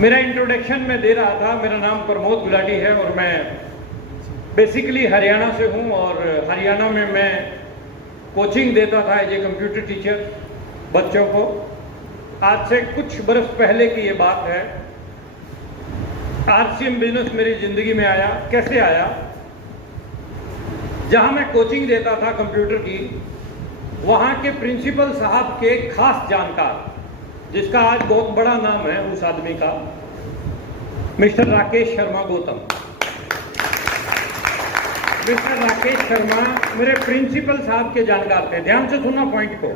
मेरा इंट्रोडक्शन मैं दे रहा था। मेरा नाम प्रमोद गुलाटी है और मैं बेसिकली हरियाणा से हूँ और हरियाणा में मैं कोचिंग देता था एज ए कंप्यूटर टीचर बच्चों को। आज से कुछ बरस पहले की ये बात है। आरसीएम बिजनेस मेरी ज़िंदगी में आया। कैसे आया? जहाँ मैं कोचिंग देता था कंप्यूटर की, वहाँ के प्रिंसिपल साहब के खास जानकार, जिसका आज बहुत बड़ा नाम है उस आदमी का, मिस्टर राकेश शर्मा गौतम। मिस्टर राकेश शर्मा मेरे प्रिंसिपल साहब के जानकार थे। ध्यान से सुनना पॉइंट को,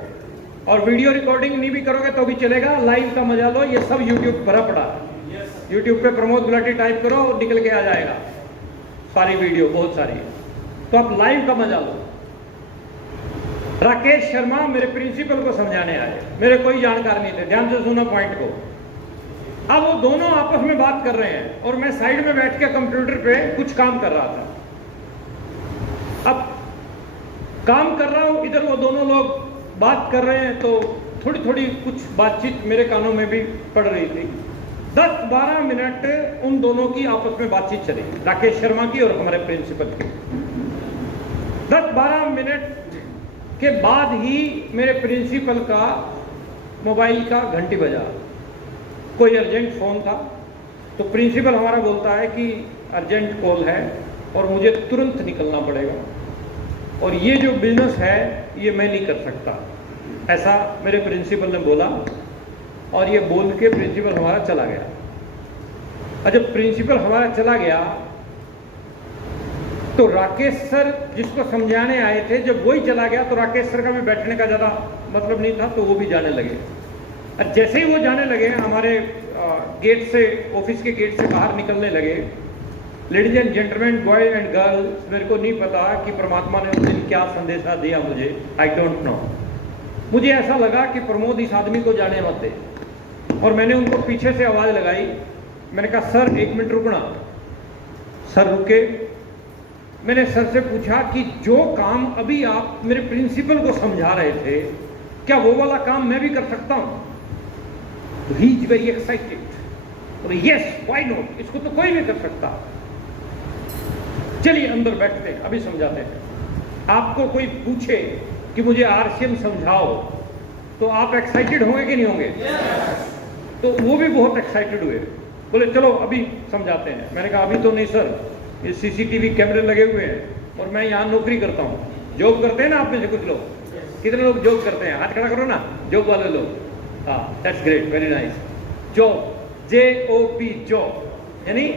और वीडियो रिकॉर्डिंग नहीं भी करोगे तो भी चलेगा, लाइव का मजा लो। ये सब यूट्यूब भरा पड़ा है। यूट्यूब पे प्रमोद गुलाटी टाइप करो और निकल के आ जाएगा सारी वीडियो, बहुत सारी। तो आप लाइव का मजा लो। राकेश शर्मा मेरे प्रिंसिपल को समझाने आए, मेरे कोई जानकार नहीं थे। ध्यान से सुनो पॉइंट को। अब वो दोनों आपस में बात कर रहे हैं और मैं साइड में बैठ के कंप्यूटर पे कुछ काम कर रहा था। अब काम कर रहा हूं, इधर वो दोनों लोग बात कर रहे हैं, तो थोड़ी थोड़ी कुछ बातचीत मेरे कानों में भी पड़ रही थी। 10-12 मिनट उन दोनों की आपस में बातचीत चली, राकेश शर्मा की और हमारे प्रिंसिपल की। 10-12 मिनट के बाद ही मेरे प्रिंसिपल का मोबाइल का घंटी बजा। कोई अर्जेंट फ़ोन था, तो प्रिंसिपल हमारा बोलता है कि अर्जेंट कॉल है और मुझे तुरंत निकलना पड़ेगा, और ये जो बिजनेस है ये मैं नहीं कर सकता। ऐसा मेरे प्रिंसिपल ने बोला, और ये बोल के प्रिंसिपल हमारा चला गया। और जब प्रिंसिपल हमारा चला गया तो राकेश सर जिसको समझाने आए थे, जब वही चला गया तो राकेश सर का भी बैठने का ज़्यादा मतलब नहीं था, तो वो भी जाने लगे। और जैसे ही वो जाने लगे, हमारे गेट से, ऑफिस के गेट से बाहर निकलने लगे। Ladies and gentleman, boy and girls, मेरे को नहीं पता कि परमात्मा ने उस दिन क्या संदेशा दिया मुझे, आई डोंट नो। मुझे ऐसा लगा कि प्रमोद इस आदमी को जाने मत दे, और मैंने उनको पीछे से आवाज़ लगाई। मैंने कहा सर 1 मिनट रुकना। सर रुके। मैंने सर से पूछा कि जो काम अभी आप मेरे प्रिंसिपल को समझा रहे थे, क्या वो वाला काम मैं भी कर सकता हूं? He is very excited. Yes, why not, इसको तो कोई भी कर सकता। चलिए अंदर बैठते हैं, अभी समझाते हैं। आपको कोई पूछे कि मुझे आरसीएम समझाओ, तो आप एक्साइटेड होंगे कि नहीं होंगे? तो वो भी बहुत एक्साइटेड हुए, बोले चलो अभी समझाते हैं। मैंने कहा अभी तो नहीं सर, ये सीसीटीवी कैमरे लगे हुए हैं और मैं यहाँ नौकरी करता हूँ। जॉब करते हैं ना आप में से कुछ लोग? कितने लोग जॉब करते हैं? हाथ खड़ा करो ना, जॉब वाले लोग। हाँ, that's great, very nice. Job, JOB, job यानी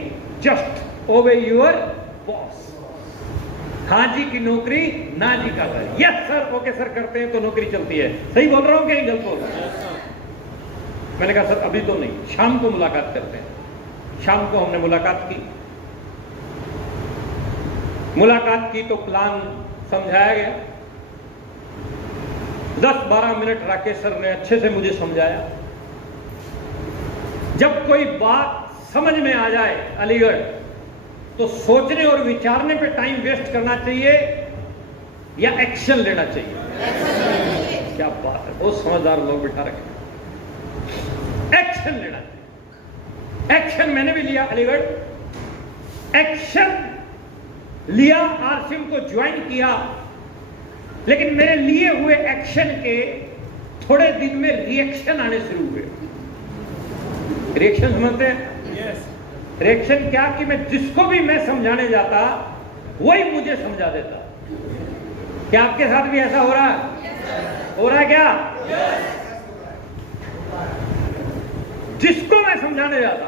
जस्ट ओबे योर बॉस। हाँ जी की नौकरी, ना जी का घर। यस सर, ओके सर करते हैं तो नौकरी चलती है। सही बोल रहा हूँ कि गलत बोल रहा हूँ? मैंने कहा सर अभी तो नहीं, शाम को मुलाकात करते हैं। शाम को हमने मुलाकात की। मुलाकात की तो प्लान समझाया गया। 10-12 मिनट राकेश सर ने अच्छे से मुझे समझाया। जब कोई बात समझ में आ जाए अलीगढ़, तो सोचने और विचारने पे टाइम वेस्ट करना चाहिए या एक्शन लेना चाहिए? क्या बात है, बहुत समझदार लोग बिठा रखे। एक्शन लेना चाहिए। एक्शन मैंने भी लिया अलीगढ़। एक्शन लिया, आरसीएम को ज्वाइन किया, लेकिन मेरे लिए हुए एक्शन के थोड़े दिन में रिएक्शन आने शुरू हुए। रिएक्शन समझते हैं? यस। रिएक्शन क्या कि मैं जिसको भी मैं समझाने जाता, वही मुझे समझा देता। क्या आपके साथ भी ऐसा हो रहा है? हो रहा है क्या? जिसको मैं समझाने जाता,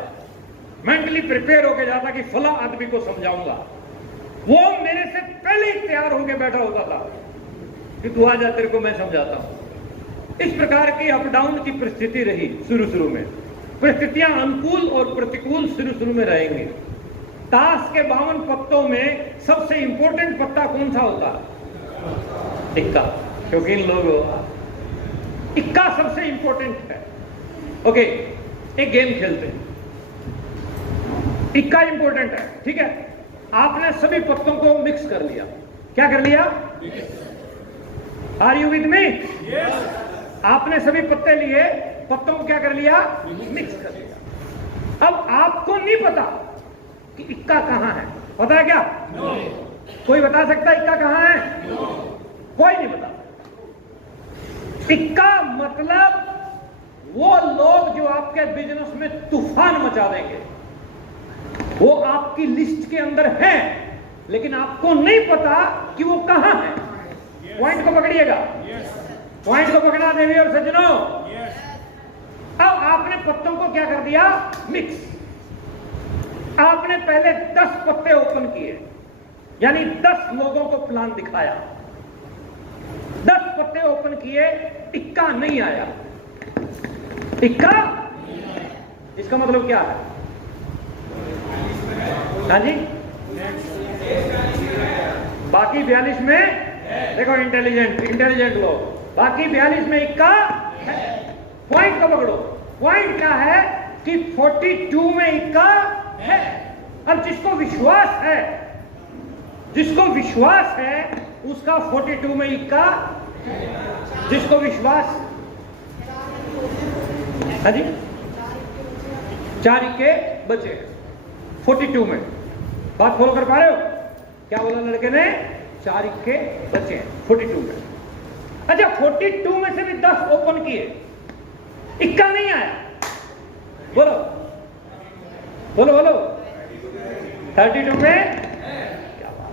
मेंटली प्रिपेयर होकर जाता कि फला आदमी को समझाऊंगा, वो मेरे से पहले ही तैयार होकर बैठा होता था कि तू आ जा, तेरे को मैं समझाता हूं। इस प्रकार की अप डाउन की परिस्थिति रही शुरू में। परिस्थितियां अनुकूल और प्रतिकूल शुरू में रहेंगी। ताश के 52 पत्तों में सबसे इंपॉर्टेंट पत्ता कौन सा होता है? इक्का। शौकीन लोग हो, इक्का सबसे इंपॉर्टेंट है। ओके, एक गेम खेलते हैं, इक्का इंपॉर्टेंट है, ठीक है। आपने सभी पत्तों को मिक्स कर लिया। क्या कर लिया? Are you with me? आपने सभी पत्ते लिए, पत्तों को क्या कर लिया? मिक्स कर लिया। अब आपको नहीं पता कि इक्का कहां है, पता है क्या? कोई बता सकता है इक्का कहां है? कोई नहीं बता। इक्का मतलब वो लोग जो आपके बिजनेस में तूफान मचा देंगे, वो आपकी लिस्ट के अंदर हैं, लेकिन आपको नहीं पता कि वो कहां है। पॉइंट को पकड़िएगा, पॉइंट को पकड़ा देवी और सज्जनों। अब आपने पत्तों को क्या कर दिया? मिक्स। आपने पहले 10 पत्ते ओपन किए, यानी 10 लोगों को प्लान दिखाया, 10 पत्ते ओपन किए, इक्का नहीं आया। इक्का, इसका मतलब क्या है? हाँ जी, बाकी 42 में देखो, इंटेलिजेंट लोग, बाकी 42 में इक्का है। पॉइंट को पकड़ो। पॉइंट क्या है कि 42 में इक्का है। अब जिसको विश्वास है, जिसको विश्वास है उसका 42 में इक्का, जिसको विश्वास, हाँ जी, 4 इक्के बचे 42 में। बात फॉलो कर पा रहे हो? क्या बोला लड़के ने? 4 इक्के बचे 42 में। अच्छा, 42 में से भी 10 ओपन किए, इक्का नहीं आया। बोलो बोलो बोलो, 32 में क्या बात।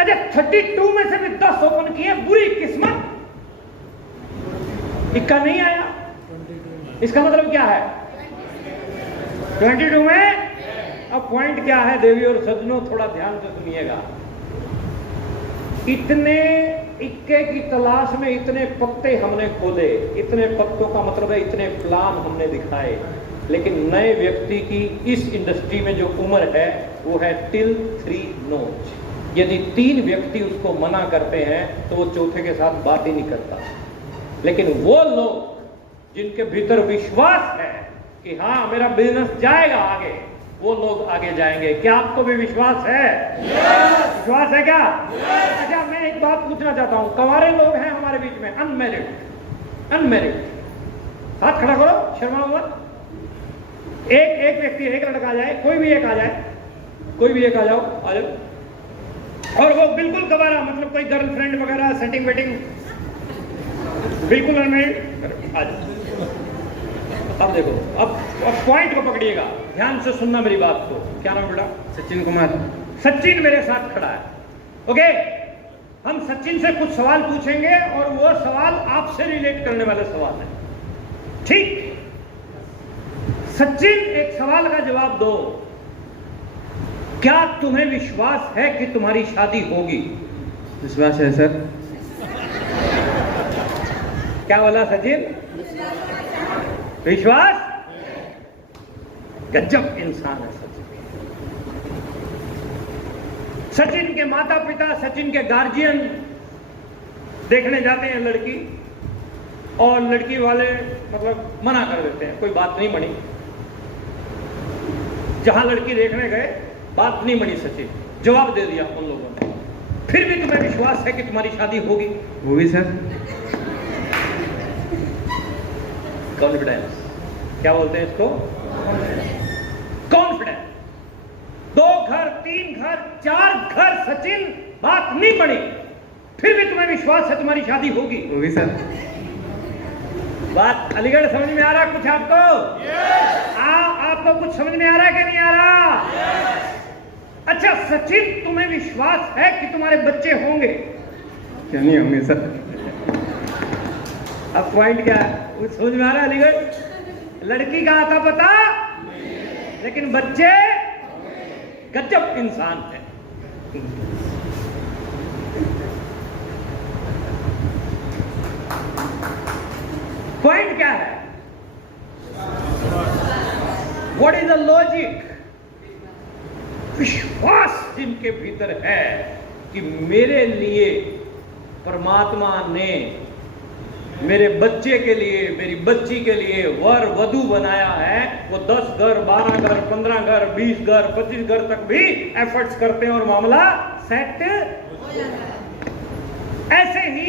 अच्छा, 32 में से भी 10 ओपन किए, बुरी किस्मत, इक्का नहीं आया। इसका मतलब क्या है? 22 में। अब पॉइंट क्या है देवी और सज्जनों, थोड़ा ध्यान से सुनिएगा। इतने इक्के की तलाश में इतने पत्ते हमने खोले, इतने पत्तों का मतलब है इतने प्लान हमने दिखाए, लेकिन नए व्यक्ति की इस इंडस्ट्री में जो उम्र है वो है टिल 3 नोच। यदि 3 व्यक्ति उसको मना करते हैं तो वो चौथे के साथ बात ही नहीं करता। लेकिन वो लोग जिनके भीतर विश्वास है कि हाँ मेरा बिजनेस जाएगा आगे, वो लोग आगे जाएंगे। क्या आपको भी विश्वास है? विश्वास है क्या? अच्छा, मैं एक बात पूछना चाहता हूं। कंवारे लोग हैं हमारे बीच में, अनमैरिड, हाथ खड़ा करो, शर्माओ मत। एक व्यक्ति, एक लड़का आ जाए, कोई भी एक आ जाए, कोई भी एक आ जाओ, आ जाओ। और वो बिल्कुल कंवारा, मतलब कोई गर्लफ्रेंड वगैरह सेटिंग वेटिंग, बिल्कुल अनमैरिड, आ जाओ। अब देखो, अब पॉइंट को पकड़िएगा, ध्यान से सुनना मेरी बात को। क्या नाम बेटा? सचिन कुमार। सचिन मेरे साथ खड़ा है, ओके। हम सचिन से कुछ सवाल पूछेंगे और वो सवाल आपसे रिलेट करने वाले सवाल है, ठीक? सचिन, एक सवाल का जवाब दो। क्या तुम्हें विश्वास है कि तुम्हारी शादी होगी? विश्वास है सर। क्या बोला सचिन? विश्वास? गजब इंसान है सचिन। सचिन के माता पिता, सचिन के गार्जियन देखने जाते हैं लड़की, और लड़की वाले मतलब मना कर देते हैं, कोई बात नहीं बनी। जहां लड़की देखने गए, बात नहीं बनी, सचिन जवाब दे दिया उन लोगों ने। फिर भी तुम्हें विश्वास है कि तुम्हारी शादी होगी? होगी सर। कॉन्फिडेंस, क्या बोलते हैं इसको? कॉन्फिडेंस। 2 घर, 3 घर, 4 घर, सचिन बात नहीं बनी, फिर भी तुम्हें विश्वास है तुम्हारी शादी होगी? होगी सर। बात अलीगढ़ समझ में आ रहा कुछ आपको? आपको कुछ समझ में आ रहा है कि नहीं आ रहा? अच्छा सचिन, तुम्हें विश्वास है कि तुम्हारे बच्चे होंगे? क्या नहीं होंगे सर। अब पॉइंट क्या है, कुछ समझ में आ रहा है? अलीगढ़ लड़की का आता पता, लेकिन बच्चे, गजब इंसान है। पॉइंट क्या है? What is the logic? विश्वास जिनके भीतर है कि मेरे लिए परमात्मा ने मेरे बच्चे के लिए, मेरी बच्ची के लिए वर वधू बनाया है, वो 10 घर, 12 घर, 15 घर, 20 घर, 25 घर तक भी एफर्ट्स करते हैं और मामला सेट हो जाता है। ऐसे ही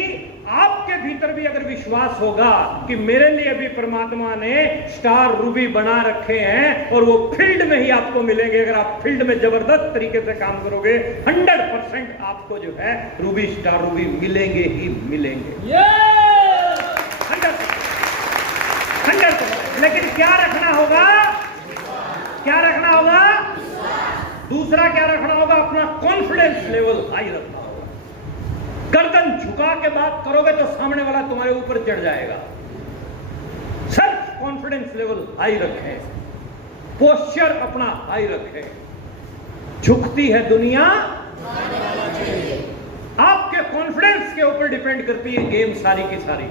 आपके भीतर भी अगर विश्वास विश्वास होगा कि मेरे लिए भी परमात्मा ने स्टार रूबी बना रखे हैं और वो फील्ड में ही आपको मिलेंगे। अगर आप फील्ड में जबरदस्त तरीके से काम करोगे 100% आपको जो है रूबी स्टार रूबी मिलेंगे ही मिलेंगे। 100%। लेकिन क्या रखना होगा? क्या रखना होगा? दूसरा क्या रखना होगा? अपना कॉन्फिडेंस लेवल हाई रखना होगा। गर्दन झुका के बात करोगे तो सामने वाला तुम्हारे ऊपर चढ़ जाएगा। सेल्फ कॉन्फिडेंस लेवल हाई रखें, पोस्चर अपना हाई रखें। झुकती है दुनिया, आपके कॉन्फिडेंस के ऊपर डिपेंड करती है गेम सारी की सारी।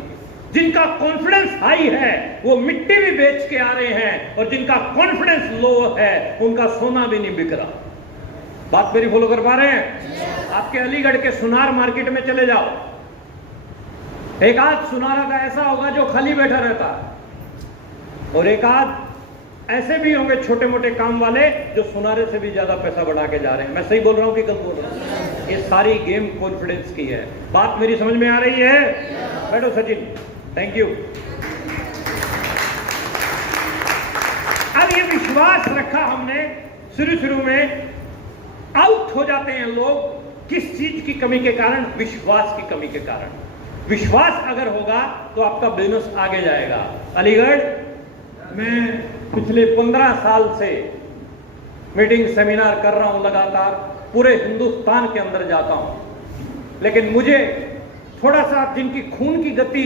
जिनका कॉन्फिडेंस हाई है वो मिट्टी भी बेच के आ रहे हैं, और जिनका कॉन्फिडेंस लो है उनका सोना भी नहीं बिक रहा। बात मेरी फॉलो कर पा रहे हैं? आपके अलीगढ़ के सुनार मार्केट में चले जाओ, एक आध सुनारा का ऐसा होगा जो खाली बैठा रहता है, और एक आध ऐसे भी होंगे छोटे मोटे काम वाले जो सुनारे से भी ज्यादा पैसा बढ़ा के जा रहे हैं। मैं सही बोल रहा हूं कि गलत बोल रहा हूं? ये सारी गेम कॉन्फिडेंस की है। बात मेरी समझ में आ रही है? बैठो सचिन, थैंक यू। अब ये विश्वास रखा हमने, शुरू में आउट हो जाते हैं लोग किस चीज की कमी के कारण? विश्वास की कमी के कारण। विश्वास अगर होगा तो आपका बिजनेस आगे जाएगा। अलीगढ़ मैं पिछले 15 साल से मीटिंग सेमिनार कर रहा हूं लगातार, पूरे हिंदुस्तान के अंदर जाता हूं, लेकिन मुझे थोड़ा सा जिनकी खून की गति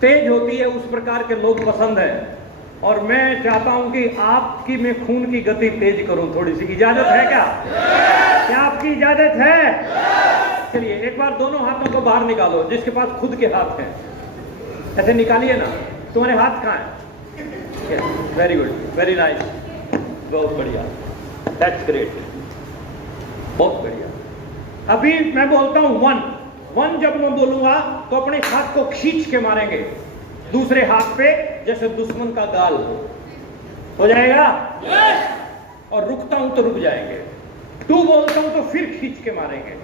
तेज होती है उस प्रकार के लोग पसंद है, और मैं चाहता हूं कि आपकी मैं खून की गति तेज करूं थोड़ी सी। इजाजत है क्या? क्या आपकी इजाजत है? चलिए एक बार दोनों हाथों को बाहर निकालो, जिसके पास खुद के हाथ हैं ऐसे निकालिए ना। तुम्हारे हाथ कहां है? वेरी गुड, वेरी नाइस, बहुत बढ़िया, दैट्स ग्रेट, बहुत बढ़िया। अभी मैं बोलता हूं वन जब मैं बोलूंगा तो अपने हाथ को खींच के मारेंगे दूसरे हाथ पे, जैसे दुश्मन का गाल हो जाएगा। और रुकता हूं तो रुक जाएंगे। 2 बोलता हूं तो फिर खींच के मारेंगे,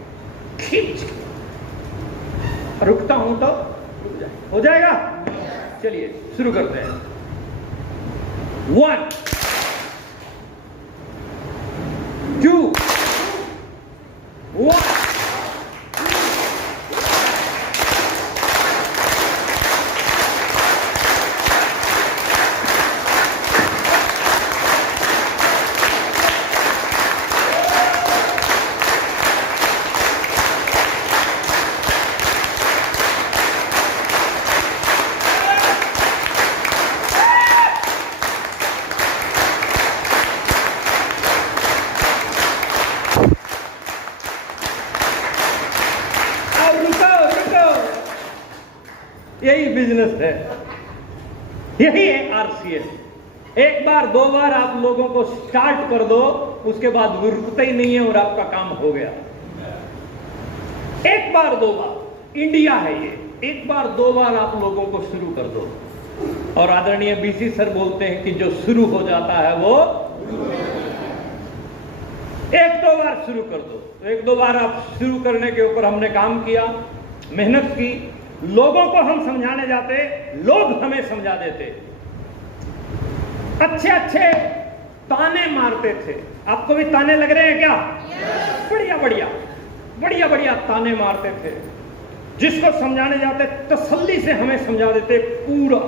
खींच के। रुकता हूं तो रुक जाएंगे, हो जाएगा। चलिए शुरू करते हैं। 1 2 1। यही बिजनेस है, यही है आरसीएस। एक बार 2 बार आप लोगों को स्टार्ट कर दो, उसके बाद वो रुकता ही नहीं है और आपका काम हो गया। एक बार 2 बार इंडिया है ये, एक बार 2 बार आप लोगों को शुरू कर दो। और आदरणीय बीसी सर बोलते हैं कि जो शुरू हो जाता है वो 1-2 बार शुरू कर दो। तो 1-2 बार आप शुरू करने के ऊपर हमने काम किया, मेहनत की, लोगों को हम समझाने जाते, लोग हमें समझा देते, अच्छे अच्छे ताने मारते थे। आपको भी ताने लग रहे हैं क्या? बढ़िया बढ़िया बढ़िया बढ़िया ताने मारते थे। जिसको समझाने जाते तसल्ली से हमें समझा देते, पूरा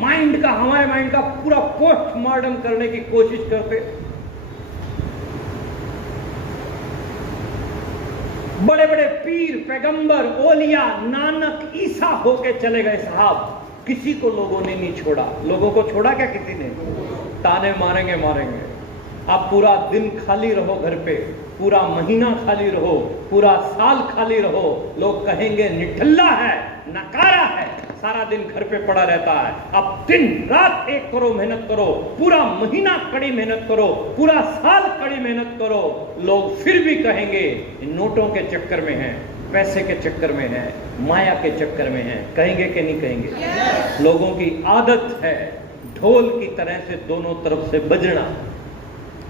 माइंड का, हमारे माइंड का पूरा पोस्टमार्टम करने की कोशिश करते। बड़े बड़े पीर, पैगंबर, ओलिया, नानक, ईसा होके चले गए साहब, किसी को लोगों ने नहीं छोड़ा। लोगों को छोड़ा क्या किसी ने? ताने मारेंगे मारेंगे। आप पूरा दिन खाली रहो घर पे, पूरा महीना खाली रहो, पूरा साल खाली रहो, लोग कहेंगे निठल्ला है, नकारा है, सारा दिन घर पे पड़ा रहता है। अब दिन रात एक करो, मेहनत करो, पूरा महीना कड़ी मेहनत करो, पूरा साल कड़ी मेहनत करो, लोग फिर भी कहेंगे नोटों के चक्कर में हैं, पैसे के चक्कर में हैं, माया के चक्कर में हैं। कहेंगे कि नहीं कहेंगे? लोगों की आदत है ढोल की तरह से दोनों तरफ से बजना।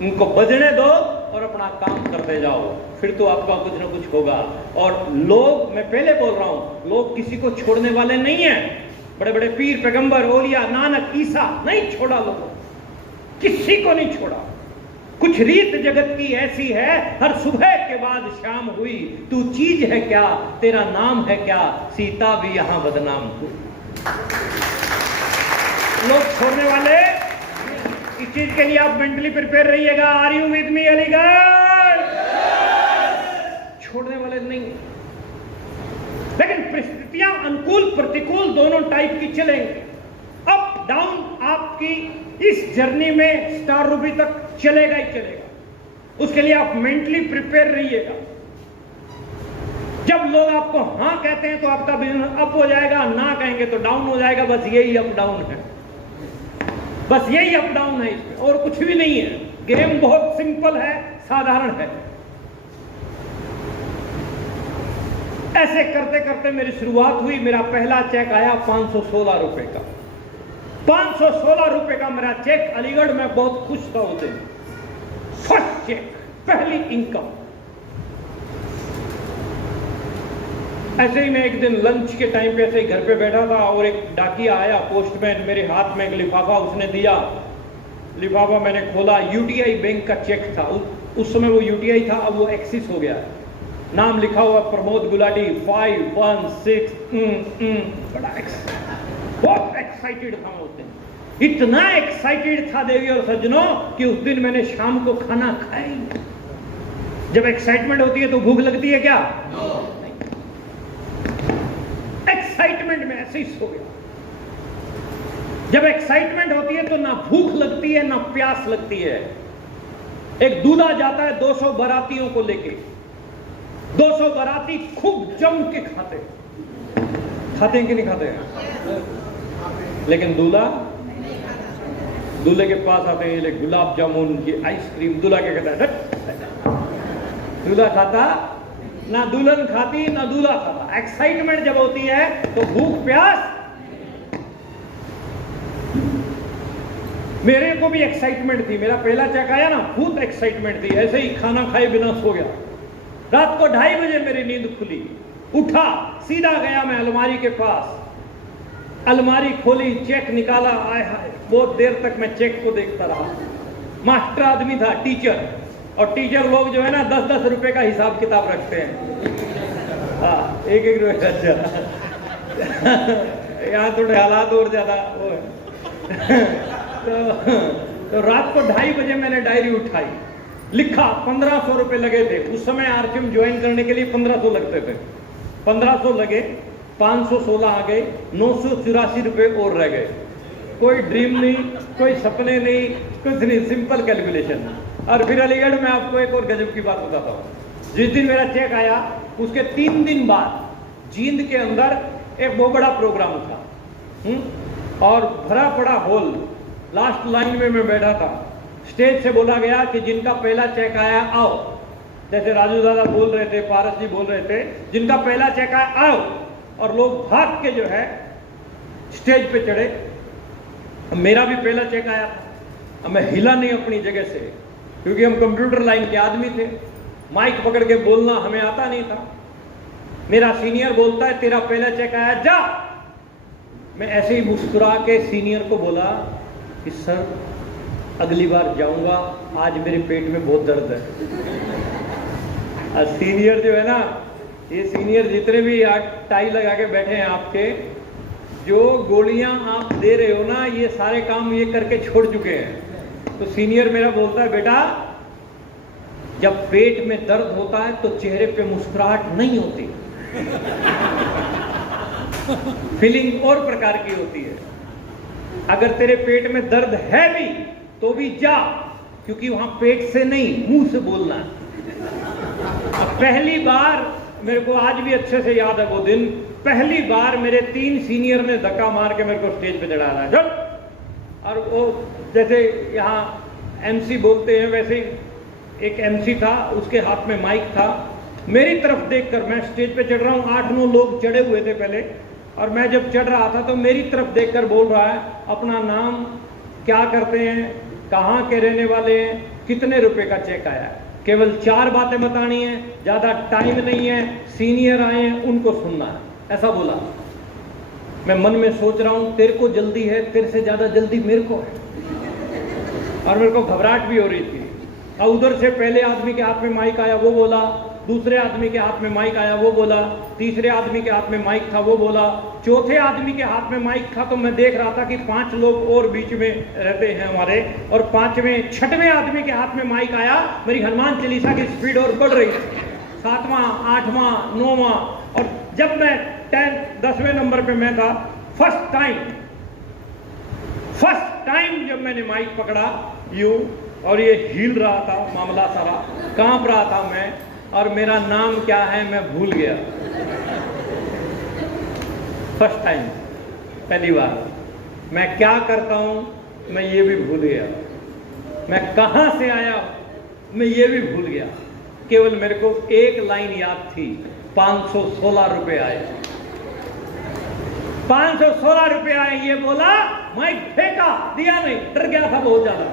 उनको बजने दो, और अपना काम करते जाओ, फिर तो आपका कुछ ना कुछ होगा। और लोग, मैं पहले बोल रहा हूं, लोग किसी को छोड़ने वाले नहीं हैं। बड़े बड़े पीर, पैगंबर, औलिया, नानक, ईसा नहीं छोड़ा लोगों, किसी को नहीं छोड़ा। कुछ रीत जगत की ऐसी है, हर सुबह के बाद शाम हुई, तू चीज है क्या, तेरा नाम है क्या, सीता भी यहां बदनाम हुई। लोग छोड़ने वाले, इस चीज के लिए आप मेंटली प्रिपेयर रहिएगा। Are you with me Aligarh? छोड़ने वाले नहीं, लेकिन परिस्थितियां अनुकूल प्रतिकूल दोनों टाइप की चलेंगी। अप डाउन आपकी इस जर्नी में स्टार रूबी तक चलेगा ही चलेगा। उसके लिए आप मेंटली प्रिपेयर रहिएगा। जब लोग आपको हां कहते हैं तो आपका बिजनेस अप हो जाएगा, ना कहेंगे तो डाउन हो जाएगा। बस यही अप डाउन है, बस यही अप डाउन है, इसमें और कुछ भी नहीं है। गेम बहुत सिंपल है, साधारण है। ऐसे करते करते मेरी शुरुआत हुई। मेरा पहला चेक आया 516 रुपए का। 516 रुपए का मेरा चेक अलीगढ़ में, बहुत खुश था उस दिन। फर्स्ट चेक, पहली इनकम। ऐसे ही मैं एक दिन लंच के टाइम पे ऐसे ही घर पे बैठा था और एक डाकिया आया, पोस्टमैन, मेरे हाथ में एक लिफाफा उसने दिया। लिफाफा मैंने खोला, यूटीआई बैंक का चेक था। उस समय वो यूटीआई था, अब वो एक्सिस हो गया। नाम लिखा हुआ प्रमोद गुलाटी 516। बड़ा बहुत एक्साइटेड था मैं उस दिन। इतना एक्साइटेड था देवी और सज्जनों कि उस दिन मैंने शाम को खाना खाया ही नहीं। जब एक्साइटमेंट होती है तो भूख लगती है क्या? एक्साइटमेंट में ऐसे ही सो गया। जब एक्साइटमेंट होती है तो ना भूख लगती है ना प्यास लगती है। एक दूल्हा जाता है 200 बारातियों को लेके। 200 बाराती खूब जम के खाते हैं कि नहीं खाते हैं? लेकिन दूल्हा, दूल्हे के पास आते हैं, ये गुलाब जामुन, ये आइसक्रीम। दूल्हा क्या कहता है? दूल्हा खाता ना, दुल्हन खाती ना दूल्हा खाता। एक्साइटमेंट जब होती है तो भूख प्यास। मेरे को भी एक्साइटमेंट थी। मेरा पहला चेक आया ना, बहुत एक्साइटमेंट थी। ऐसे ही खाना खाए बिना सो गया। रात को 2:30 बजे मेरी नींद खुली। उठा, सीधा गया मैं अलमारी के पास। अलमारी खोली, चेक निकाला। आय हाय, बहुत देर तक मैं चेक को देखता रहा। मास्टर आदमी था, टीचर, और टीचर लोग जो है ना 10-10 रुपए का हिसाब किताब रखते हैं। हाँ, 1-1 रुपए का। यहाँ थोड़े हालात और ज्यादा वो है। तो रात को 2:30 बजे मैंने डायरी उठाई, लिखा। 1500 रुपए लगे थे उस समय। आरपीएम ज्वाइन करने के लिए 1500 लगते थे। 1500 लगे, 516 आ गए, 984 रुपए और रह गए। कोई ड्रीम नहीं, कोई सपने नहीं, कुछ नहीं, सिंपल कैलकुलेशन। और फिर अलीगढ़ में आपको एक और गजब की बात बताता हूँ। जिस दिन मेरा चेक आया उसके 3 दिन बाद जींद के अंदर एक बहुत बड़ा प्रोग्राम था और भरा पड़ा हॉल। लास्ट लाइन में मैं बैठा था। स्टेज से बोला गया कि जिनका पहला चेक आया आओ। जैसे राजू दादा बोल रहे थे, पारस जी बोल रहे थे, जिनका पहला चेक आया आओ। और लोग भाग के जो है स्टेज पे चढ़े। मेरा भी पहला चेक आया था। मैं हिला नहीं अपनी जगह से, क्योंकि हम कंप्यूटर लाइन के आदमी थे। माइक पकड़ के बोलना हमें आता नहीं था। मेरा सीनियर बोलता है तेरा पहला चेक आया, जा। मैं ऐसे ही मुस्कुरा के सीनियर को बोला कि सर अगली बार जाऊंगा, आज मेरे पेट में बहुत दर्द है। और सीनियर जो है ना, ये सीनियर जितने भी टाई लगा के बैठे हैं आपके, जो गोलियां आप दे रहे हो ना, ये सारे काम ये करके छोड़ चुके हैं। तो सीनियर मेरा बोलता है बेटा, जब पेट में दर्द होता है तो चेहरे पे मुस्कुराहट नहीं होती। फीलिंग और प्रकार की होती है। अगर तेरे पेट में दर्द है भी तो भी जा, क्योंकि वहां पेट से नहीं मुंह से बोलना है। पहली बार मेरे को आज भी अच्छे से याद है वो दिन। पहली बार मेरे 3 सीनियर ने धक्का मार के मेरे को स्टेज पे चढ़ा रहा है। और वो जैसे यहाँ एमसी बोलते हैं वैसे एक एमसी था, उसके हाथ में माइक था। मेरी तरफ देखकर, मैं स्टेज पे चढ़ रहा हूँ, 8-9 लोग चढ़े हुए थे पहले, और मैं जब चढ़ रहा था तो मेरी तरफ देखकर बोल रहा है अपना नाम, क्या करते हैं, कहाँ के रहने वाले हैं, कितने रुपए का चेक आया है। केवल 4 बातें बतानी है, ज्यादा टाइम नहीं है, सीनियर आए हैं उनको सुनना है, ऐसा बोला। मैं मन में सोच रहा हूं तेरे को जल्दी है, तेरे से ज्यादा जल्दी मेरे को है, और मेरे को घबराहट भी हो रही थी। और उधर से पहले आदमी के हाथ में माइक आया, वो बोला, दूसरे आदमी के हाथ में माइक आया, वो बोला, तीसरे आदमी के हाथ में माइक था, वो बोला, चौथे आदमी के हाथ में माइक था। तो मैं देख रहा था कि 5 लोग और बीच में रहते हैं हमारे, और 5वें 6वें आदमी के हाथ में माइक आया। मेरी हनुमान चालीसा की स्पीड और बढ़ रही है, 7वां 8वां 9वां, और जब मैं 10वें नंबर पे मैं था, फर्स्ट टाइम जब मैंने माइक पकड़ा यूं, और ये हिल रहा था मामला सारा, कांप रहा था मैं, और मेरा नाम क्या है मैं भूल गया। फर्स्ट टाइम, पहली बार। मैं क्या करता हूं मैं ये भी भूल गया, मैं कहां से आया मैं ये भी भूल गया। केवल मेरे को एक लाइन याद थी, 516 रुपए आए, 516 रुपए आए। ये बोला, माइक फेंका, दिया नहीं, डर गया था बहुत ज्यादा,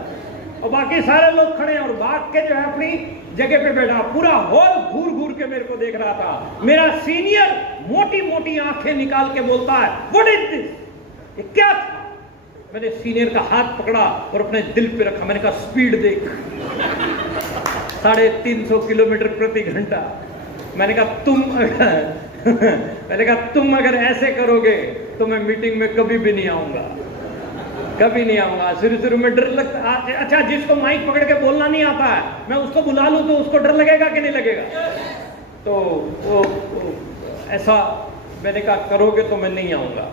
और बाकी सारे लोग खड़े और भाग के जो है अपनी जगह पे बैठा। पूरा हॉल घूर घूर के मेरे को देख रहा था। मेरा सीनियर मोटी मोटी आंखें निकाल के बोलता है, व्हाट इज दिस, ये क्या था? मैंने सीनियर का हाथ पकड़ा और अपने दिल पे रखा। मैंने कहा, स्पीड देख, 350 किलोमीटर प्रति घंटा। मैंने कहा तुम अगर ऐसे करोगे तो मैं मीटिंग में कभी भी नहीं आऊंगा, कभी नहीं आऊंगा। शुरू में डर लगता। अच्छा, जिसको माइक पकड़ के बोलना नहीं आता है, मैं उसको बुला लूं तो उसको डर लगेगा कि नहीं लगेगा? तो वो ऐसा मैंने कहा, करोगे तो मैं नहीं आऊंगा।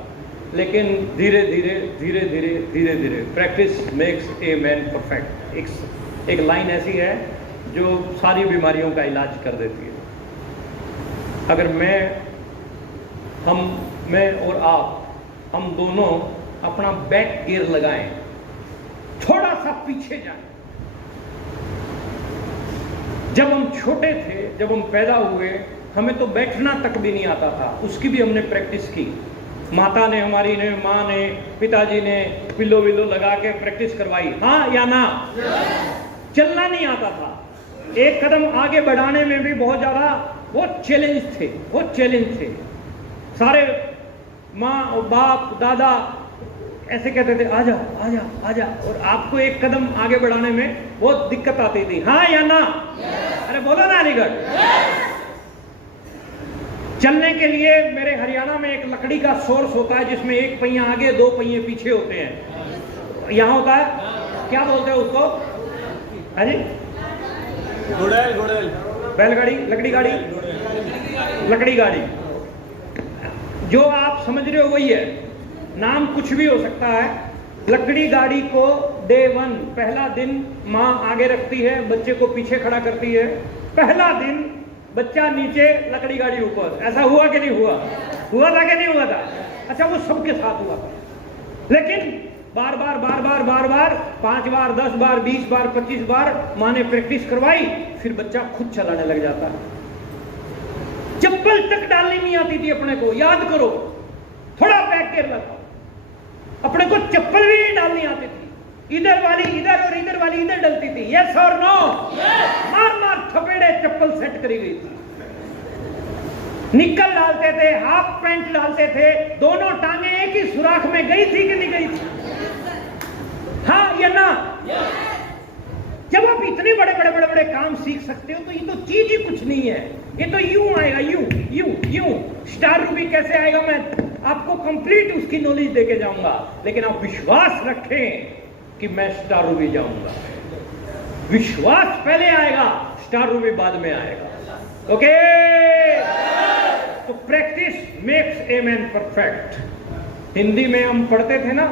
लेकिन धीरे धीरे practice makes a man perfect. एक लाइन ऐसी है जो सारी बीमारियों का इलाज कर देती है। अगर मैं और आप, हम दोनों अपना बैक गियर लगाएं, थोड़ा सा पीछे जाएं। जब हम छोटे थे, जब हम पैदा हुए, हमें तो बैठना तक भी नहीं आता था, उसकी भी हमने प्रैक्टिस की। माता ने, हमारी ने, माँ ने, पिताजी ने पिल्लो विल्लो लगा के प्रैक्टिस करवाई, हाँ या ना? चलना नहीं आता था। एक कदम आगे बढ़ाने में भी बहुत चैलेंज थे। सारे माँ और बाप दादा ऐसे कहते थे, आजा आजा आजा, और आपको एक कदम आगे बढ़ाने में बहुत दिक्कत आती थी, हाँ या ना? अरे बोलो ना, अलीगढ़। चलने के लिए मेरे हरियाणा में एक लकड़ी का सोर्स होता है, जिसमें एक पहिया आगे 2 पहिए पीछे होते हैं। यहाँ होता है, क्या बोलते हैं उसको? अरे घोड़ेल बैलगाड़ी, लकड़ी गाड़ी, जो आप समझ रहे हो वही है। नाम कुछ भी हो सकता है। लकड़ी गाड़ी को डे 1, पहला दिन माँ आगे रखती है, बच्चे को पीछे खड़ा करती है। पहला दिन बच्चा नीचे, लकड़ी गाड़ी ऊपर। ऐसा हुआ कि नहीं हुआ? हुआ था कि नहीं हुआ था? अच्छा, वो सबके साथ हुआ था। लेकिन बार बार 5 बार 10 बार 20 बार 25 बार माँ ने प्रैक्टिस करवाई, फिर बच्चा खुद चलाने लग जाता है। चप्पल तक डालनी नहीं आती थी अपने को, याद करो। थोड़ा बैक गियर लगाओ, अपने को चप्पल भी नहीं डालनी आती थी। इधर वाली इधर और इधर वाली इधर डलती थी। यस और नो? मार थपेड़े चप्पल सेट करी गई थी। निक्कर डालते थे, हाफ पैंट डालते थे, दोनों टांगे एक ही सुराख में गई थी कि नहीं गई थी? हाँ या ना? जब आप इतने बड़े काम सीख सकते हो तो ये तो चीज ही कुछ नहीं है। ये तो यूं आएगा, यूं। स्टार रूबी कैसे आएगा, मैं आपको कंप्लीट उसकी नॉलेज देके जाऊंगा। लेकिन आप विश्वास रखें कि मैं स्टार रूबी जाऊंगा। विश्वास पहले आएगा, स्टार रूबी बाद में आएगा। ओके? तो practice makes a man perfect. Hindi में हम पढ़ते थे ना,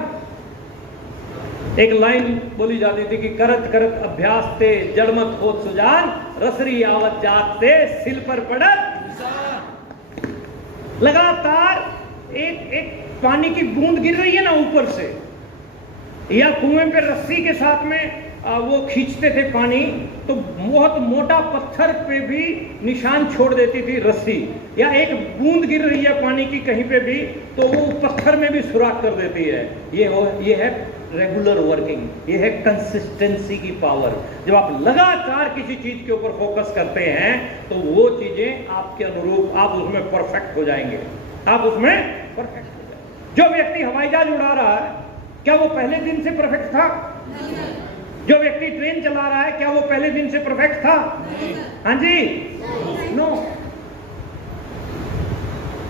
एक लाइन बोली जाती थी कि करत करत अभ्यास ते जड़मत होत सुजान, रसरी आवत जात ते सिल पर पड़त। लगातार एक पानी की बूंद गिर रही है ना ऊपर से, या कुएं पे रस्सी के साथ में वो खींचते थे पानी, तो बहुत मोटा पत्थर पे भी निशान छोड़ देती थी रस्सी। या एक बूंद गिर रही है पानी की कहीं पे भी, तो वो पत्थर में भी सुराख कर देती है। ये है रेगुलर वर्किंग, ये है कंसिस्टेंसी की पावर। जब आप लगातार किसी चीज के ऊपर फोकस करते हैं तो वो चीजें आपके अनुरूप, आप उसमें परफेक्ट हो जाएंगे, आप उसमें परफेक्ट हो जाएंगे। जो व्यक्ति हवाई जहाज उड़ा रहा है, क्या वो पहले दिन से परफेक्ट था? जो व्यक्ति ट्रेन चला रहा है, क्या वो पहले दिन से परफेक्ट था? हाँ जी, no.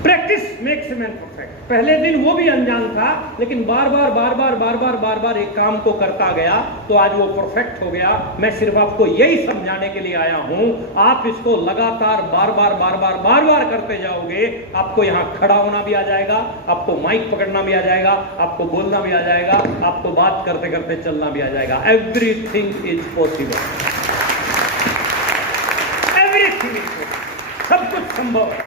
Practice makes man perfect. पहले दिन वो भी अनजान था, लेकिन बार बार एक काम को करता गया तो आज वो परफेक्ट हो गया। मैं सिर्फ आपको यही समझाने के लिए आया हूं, आप इसको लगातार बार बार करते जाओगे, आपको यहां खड़ा होना भी आ जाएगा, आपको माइक पकड़ना भी आ जाएगा, आपको बोलना भी आ जाएगा, आपको बात करते करते चलना भी आ जाएगा। Everything is possible, everything is possible, सब कुछ संभव है।